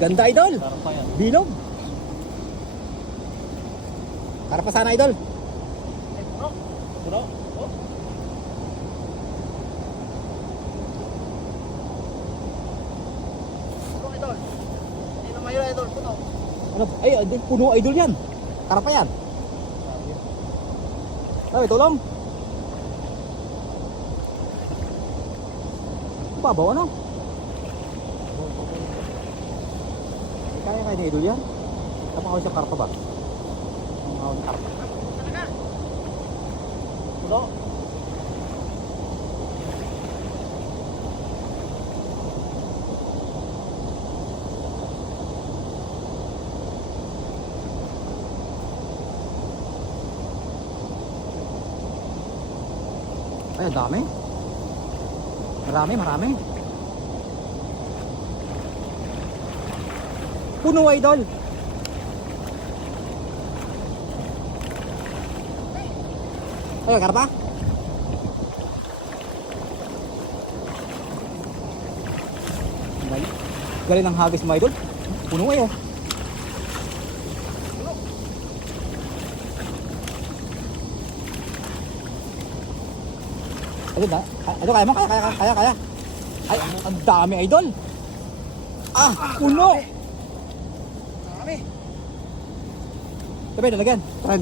Ganda, idol. Karpa yan. Bilog. Karpa sana, idol. Ay, puno. Puno. Oh. Puno, idol. Hindi na mayroon, idol. Puno. Ano? Ay, idol, puno, idol yan. Karpa yan. Ay, tulong. Babaw, ano? Kaya ni idol yan. Kapag siya karpa ba? Ang hawak ng karpa. Talaga. Puno. Ay, ang dami. Marami. Puno, idol. Ay, karpa. Galing ng hagis mo, idol. Puno eh, oh. Ayun na. Ano kaya mo? Kaya. Ay, ang dami, idol. Ah, puno. Dami. Sabi, nalagyan. 30.